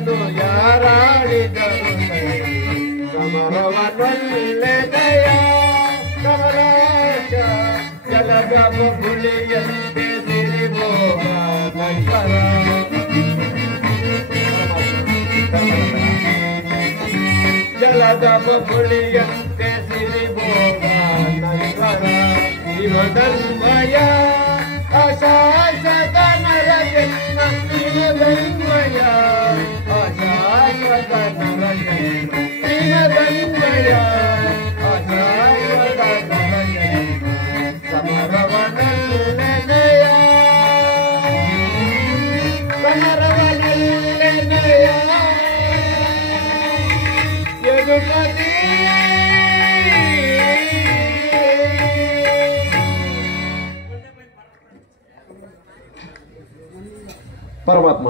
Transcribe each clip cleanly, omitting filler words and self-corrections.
ಸಮರವನ್ನು ಯಾರಾಡಿದರು ಸಮರವನೊಲ್ಲೆದೆಯ ಸಮರಾಶ ಜಲದ ಬುಳಿಯಂತೆ ಸಿರಿಬೋಗ ನಂತರ ಜಲದ ಬುಳಿಯಂತೆ ಸಿರಿಬೋಗ ನಂತರ ಶಿವಧನ್ಮಯ ಅಶಾಶ್ವತ ನರಜನ್ಮ ಶಿವಧನ್ಮಯ ಅಶಾಶ್ವತ ನರಜನ್ಮ ಶಿವಧನ್ಮಯ ಅಶಾಶ್ವತ ನರಜನ್ಮ ಸಮರವನಲ್ಲೆದೆಯ ಸಮರವನಲ್ಲೆದೆಯ ಯದುಪತಿ ಪರಮಾತ್ಮ,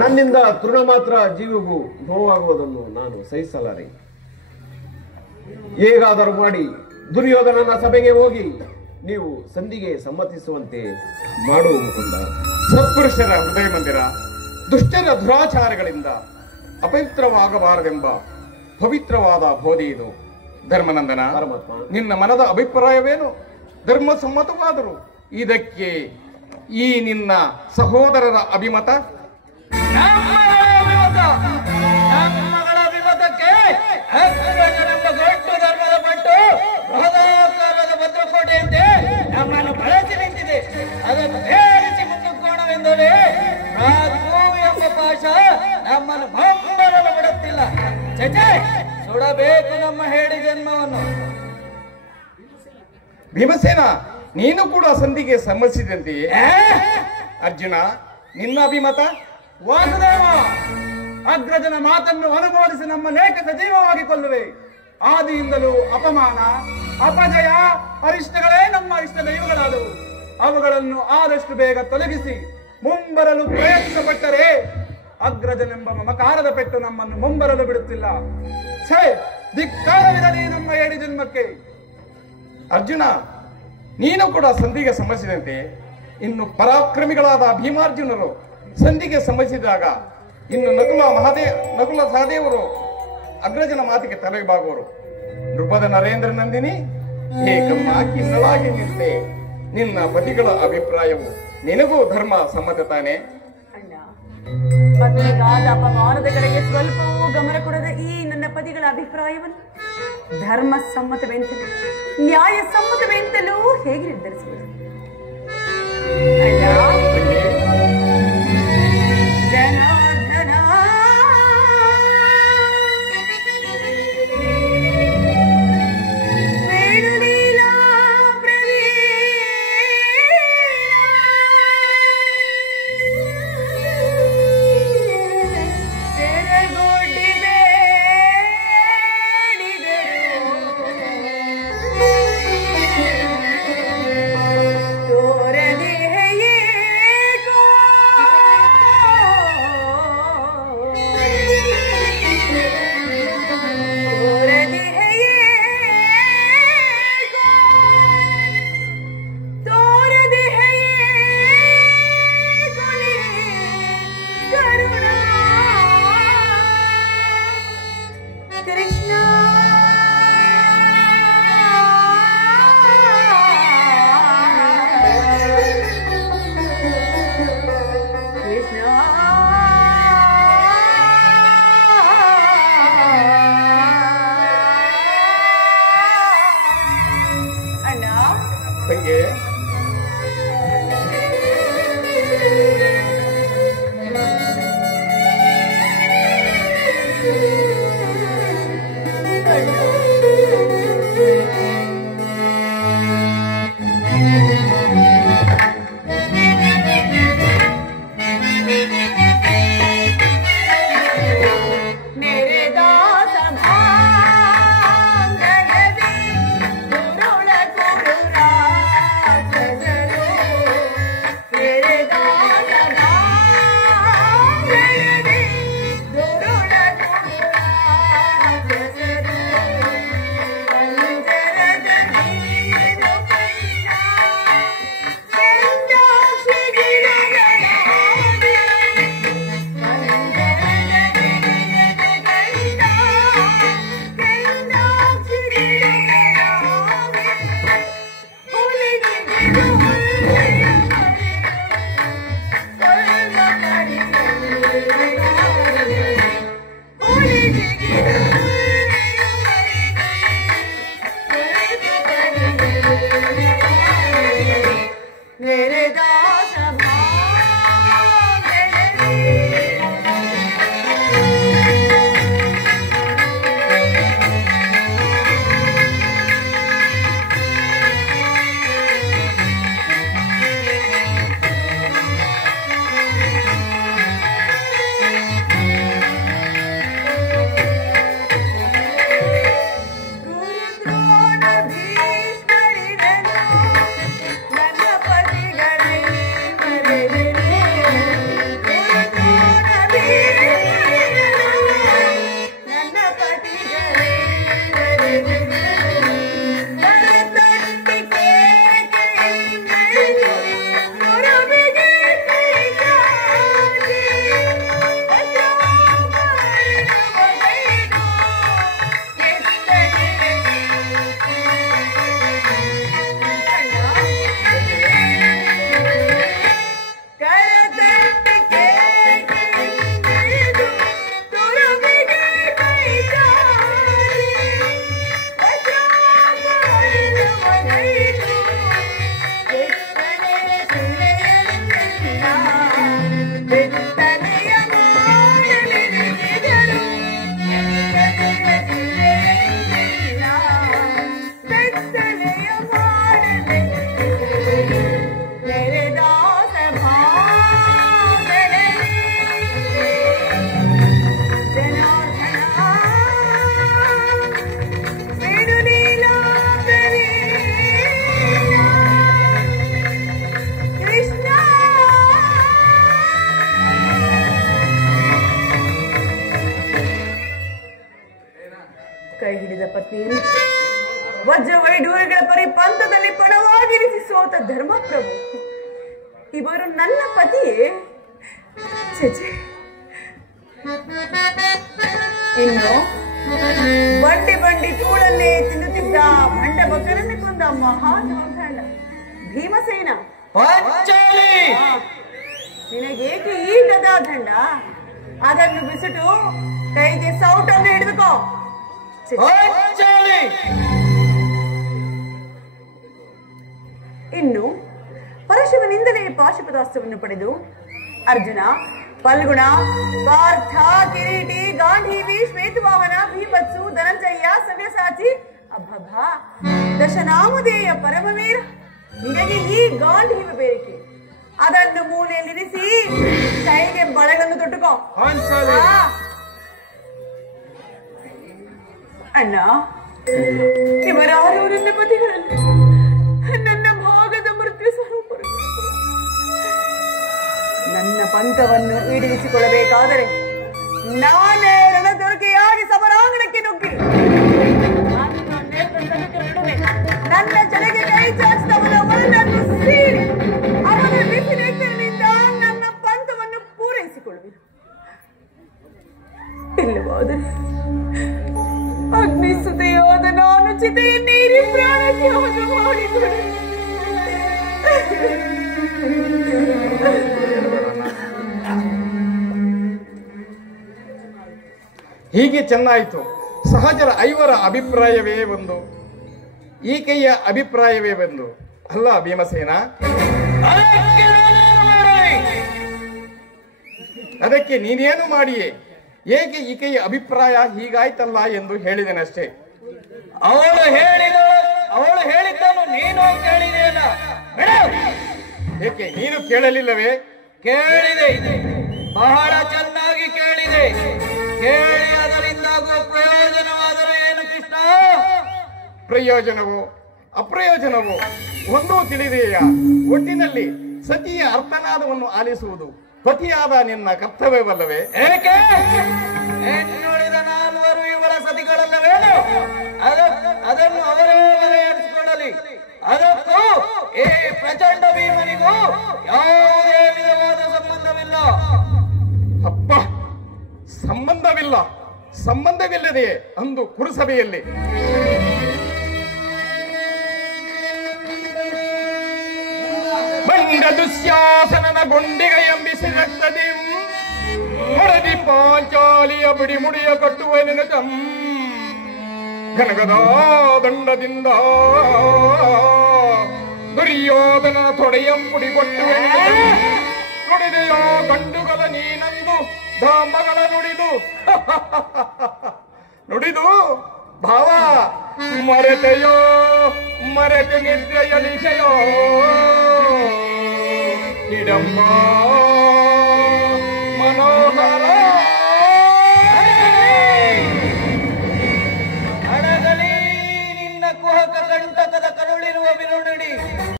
ನನ್ನಿಂದ ತೃಣ ಮಾತ್ರ ಜೀವಿಗೂ ನೋವಾಗುವುದನ್ನು ನಾನು ಸಹಿಸಲಾರೆ. ಹೇಗಾದರೂ ಮಾಡಿ ದುರ್ಯೋಧನನ ಸಭೆಗೆ ಹೋಗಿ ನೀವು ಸಂಧಿಗೆ ಸಮ್ಮತಿಸುವಂತೆ ಮಾಡುವ ಮುಕುಂದ. ಸತ್ಪುರುಷರ ಹೃದಯ ಮಂದಿರ ದುಷ್ಟರ ದುರಾಚಾರಗಳಿಂದ ಅಪವಿತ್ರವಾಗಬಾರದೆಂಬ ಪವಿತ್ರವಾದ ಬೋಧಿ ಇದು. ಧರ್ಮನಂದನ, ಪರಮಾತ್ಮ, ನಿನ್ನ ಮನದ ಅಭಿಪ್ರಾಯವೇನು? ಧರ್ಮ ಸಮ್ಮತವಾದರು ಇದಕ್ಕೆ ಈ ನಿನ್ನ ಸಹೋದರರ ಅಭಿಮತ? ನಮ್ಮಗಳ ಅಭಿಮತಕ್ಕೆ ಅಗ್ರಜನೆಂಬ ದೊಡ್ಡ ಧರ್ಮದ ಪಟ್ಟು ಬೃಹದಾಕಾರದ ಭದ್ರಕೋಟೆಯಂತೆ ನಮ್ಮನ್ನು ಬಳಸಿ ನಿಂತಿದೆ. ಅದನ್ನು ಭೇದಿಸಿ ಮುಟ್ಟುಕೋಣವೆಂದರೆ ಭೂಮಿ ಎಂಬ ಪಾಶ ನಮ್ಮನ್ನು ಬಂಬರಲು ಬಿಡುತ್ತಿಲ್ಲ. ಚಚೆ, ಸುಡಬೇಕು ನಮ್ಮ ಹೇಡಿ ಜನ್ಮವನ್ನು. ಭೀಮಸೇನ, ನೀನು ಕೂಡ ಸಂಧಿಗೆ ಸಮ್ಮತಿಸಿದಂತೆಯೇ? ಅರ್ಜುನ, ನಿನ್ನ ಅಭಿಮತ? ವಾಸುದೇವ, ಅಗ್ರಜನ ಮಾತನ್ನು ಅನುಮೋದಿಸಿ ನಮ್ಮ ಲೇಖ ಸಜೀವವಾಗಿ ಕೊಲ್ಲುವೆ. ಆದಿಯಿಂದಲೂ ಅಪಮಾನ, ಅಪಜಯ, ಅರಿಷ್ಟಗಳೇ ನಮ್ಮ ಇಷ್ಟ ದೈವಗಳಾದವು. ಅವುಗಳನ್ನು ಆದಷ್ಟು ಬೇಗ ತೊಲಗಿಸಿ ಮುಂಬರಲು ಪ್ರಯತ್ನಪಟ್ಟರೆ ಅಗ್ರಜನೆಂಬ ಮಮಕಾರದ ಪೆಟ್ಟು ನಮ್ಮನ್ನು ಮುಂಬರಲು ಬಿಡುತ್ತಿಲ್ಲ. ಛೇ, ಧಿಕ್ಕಾರವಿರಲಿ ನಮ್ಮ ಏಡಿ ಜನ್ಮಕ್ಕೆ. ಅರ್ಜುನ, ನೀನು ಕೂಡ ಸಂಧಿಗೆ ಸಮ್ಮತಿಸಿದಂತೆ ಇನ್ನು ಪರಾಕ್ರಮಿಗಳಾದ ಭೀಮಾರ್ಜುನರು ಸಂಧಿಗೆ ಸಮ್ಮತಿಸಿದಾಗ ಇನ್ನು ನಕುಲ ಸಹದೇವರು ಅಗ್ರಜನ ಮಾತಿಗೆ ತಲೆಬಾಗುವರು. ನೃಪದ ನರೇಂದ್ರ ನಂದಿನಿ, ಏಕಮ್ಮ ಕಿನ್ನಳಾಗಿ ನಿಂತೆ ನಿನ್ನ ಪತಿಗಳ ಅಭಿಪ್ರಾಯವು ನಿನಗೂ ಧರ್ಮ ಸಮ್ಮತ ತಾನೆ? ಅಣ್ಣ, ಪತ್ನಿಗಾದ ಅಪಮಾನದ ಕಡೆಗೆ ಸ್ವಲ್ಪವೂ ಗಮನ ಕೊಡದ ಈ ನನ್ನ ಪತಿಗಳ ಅಭಿಪ್ರಾಯವನ್ನು ಧರ್ಮ ಸಮ್ಮತವೆಂತಲೂ ನ್ಯಾಯ ಸಮ್ಮತವೆಂತಲೂ ಹೇಗೆ ನಿರ್ಧರಿಸುವುದು? ಅಣ್ಣ, ಜನಾರ್ದನ, ವೇಣುಲೀಲಾ ಪ್ರವೀಣ ಬೆತ್ತಲೆಯ ಮಾಡಲೆನೆದರು ಬೆತ್ತಲೆಯ ಮಾಡಲೆ ನೆರೆದಾಸ ಭಾಗದಲ್ಲಿ ಜನಾರ್ದನ ಬಿಡುಲಿಲ್ಲ ಕೃಷ್ಣ ಕೈ ಹಿಡಿದ ಪತ್ನಿಯನ್ನು ವಜ್ರ ವೈಡೂರ್ಯಗಳ ಪರಿಪಂಥದಲ್ಲಿ ಪಣವಾಗಿರಿಸಿ ಸೋತ ಧರ್ಮಪ್ರಭು ಇವರು ನನ್ನ ಪತಿಯೇ? ಛೆ, ಇನ್ನು ಬಂಡಿ ಬಂಡಿ ತೂಳನ್ನೇ ತಿನ್ನುತ್ತಿದ್ದ ಭಂಡ ಬಕ್ಕನನ್ನೇ ಕೊಂದ ಮಹಾಜಾಂಡ ಭೀಮಸೇನ. ನಿನಗೇಕೆ ಈ ಗದಾದಂಡ? ಅದನ್ನು ಬಿಸಿಟು ಕೈಗೆ ಸೌಟನ್ನು ಹಿಡಿದುಕೋ. ಇನ್ನು ಪರಶಿವನಿಂದಲೇ ಪಾಶುಪದಾಸ್ತ್ರವನ್ನು ಪಡೆದು ಅರ್ಜುನ, ಫಲ್ಗುಣ, ಪಾರ್ಥ, ಕಿರೀಟಿ, ಗಾಂಧೀವಿ, ಶ್ವೇತವಾಹನ, ಭೀಭತ್ಸು, ಧನಂಜಯ, ಸವ್ಯಸಾಚಿ, ಅಬ್ಬಬ್ಬ ದಶನಾಮಧೇಯ ಪರಮವೀರ, ನಿನಗೆ ಈ ಗಾಂಧೀವ ಬೇರಿಕೆ. ಅದನ್ನು ಮೂಲೆಯಲ್ಲಿರಿಸಿ ಕೈಗೆ ಬಳೆಗಳನ್ನು ತೊಟ್ಟುಕೋ. ಅಣ್ಣ, ಇವರಾರು ನನ್ನ ಪತಿಗಳಲ್ಲಿ ನನ್ನ ಭಾಗದ ಮೃತ್ಯು ಸ್ವರೂಪರು. ನನ್ನ ಪಂಥವನ್ನು ಈಡೇರಿಸಿಕೊಳ್ಳಬೇಕಾದರೆ ನಾನೇ ರಣದೊರಕೆಯಾಗಿ ಸಮರಾಂಗಣಕ್ಕೆ ನುಗ್ಗಿ ನನ್ನ ಜೊತೆಗೆ ಕೈ ಚಾಚಿದವನನ್ನು ಸೀಳಿ ಅವನ ಬಿಸಿನೆತ್ತರನಿಂದ ನನ್ನ ಪಂಥವನ್ನು ಪೂರೈಸಿಕೊಳ್ಳುವೆ. ಇಲ್ಲವಾದರೆ ಅಗ್ನಿಸುತೆಯಾದ ನಾನು ಚಿತೆಯನ್ನೇರಿ ಪ್ರಾಣತ್ಯಾಗ ಮಾಡಿಕೊಳ್ಳೆ. ಹೀಗೆ ಚೆನ್ನಾಯಿತು. ಸಹಜರ ಐವರ ಅಭಿಪ್ರಾಯವೇ ಒಂದು, ಈಕೆಯ ಅಭಿಪ್ರಾಯವೇ ಒಂದು ಅಲ್ಲ ಭೀಮಸೇನ? ಅದಕ್ಕೆ ನೀನೇನು ಮಾಡಿಯೇ? ಏಕೆ ಈಕೆಯ ಅಭಿಪ್ರಾಯ ಹೀಗಾಯ್ತಲ್ಲ ಎಂದು ಹೇಳಿದೆನಷ್ಟೇ. ಅವಳು ಹೇಳಿದ್ದನ್ನು ನೀನು ಕೇಳಿದೆಯಲ್ಲ? ಏಕೆ ನೀನು ಕೇಳಲಿಲ್ಲವೇ? ಕೇಳಿದೆ, ಬಹಳ ಚೆನ್ನಾಗಿ ಕೇಳಿದೆ. ಕೇಳಿ ಅದರಿಂದಾಗುವ ಪ್ರಯೋಜನವಾದರೆ ಏನು ಕೃಷ್ಣ? ಪ್ರಯೋಜನವೋ ಅಪ್ರಯೋಜನವೋ ಒಂದೂ ತಿಳಿದೆಯಾ? ಒಟ್ಟಿನಲ್ಲಿ ಸತಿಯ ಅರ್ಥನಾದವನ್ನು ಆಲಿಸುವುದು ಪತಿಯಾದ ನಿನ್ನ ಕರ್ತವ್ಯವಲ್ಲವೇ? ಏಕೆ ಹೆಣ್ಣುಳಿದ ನಾಲ್ವರು ಇವಳ ಸತಿಗಳಲ್ಲವೇನು? ಅದನ್ನು ಅವರೇ ಬಗೆಹರಿಸಿಕೊಳ್ಳಲಿ. ಅದಕ್ಕೂ ಈ ಪ್ರಚಂಡ ಭೀಮನಿಗೂ ಯಾವುದೇ ವಿಧವಾದ ಸಂಬಂಧವಿಲ್ಲ. ಅಪ್ಪ, ಸಂಬಂಧವಿಲ್ಲದೆಯೇ ಅಂದು ಕುರುಸಭೆಯಲ್ಲಿ ಬಂಡ ದುಶ್ಯಾಸನನ ಗೊಂಡಿಗ ಎಂಬಿಸಿ ರಕ್ತದಿ ಹೊರದಿ ಪಾಂಚಾಲಿಯ ಬಿಡಿ ಮುಡಿಯ ಕಟ್ಟುವ ನೆನಕಂ ಘನಗದ ದಂಡದಿಂದ ದುರ್ಯೋಧನ ತೊಡೆಯ ಮುಡಿಕೊಟ್ಟುವೆ. ನುಡಿದೆಯೋ ಗಂಡುಗಳ ನೀನಂದು ಧಾಮಗಳ ನುಡಿದು ಭಾವ ಮರೆತೆಯೋ ಮರೆತು ನಿದ್ರೆಯಲಿಸೆಯೋ ಇಡಮ್ಮ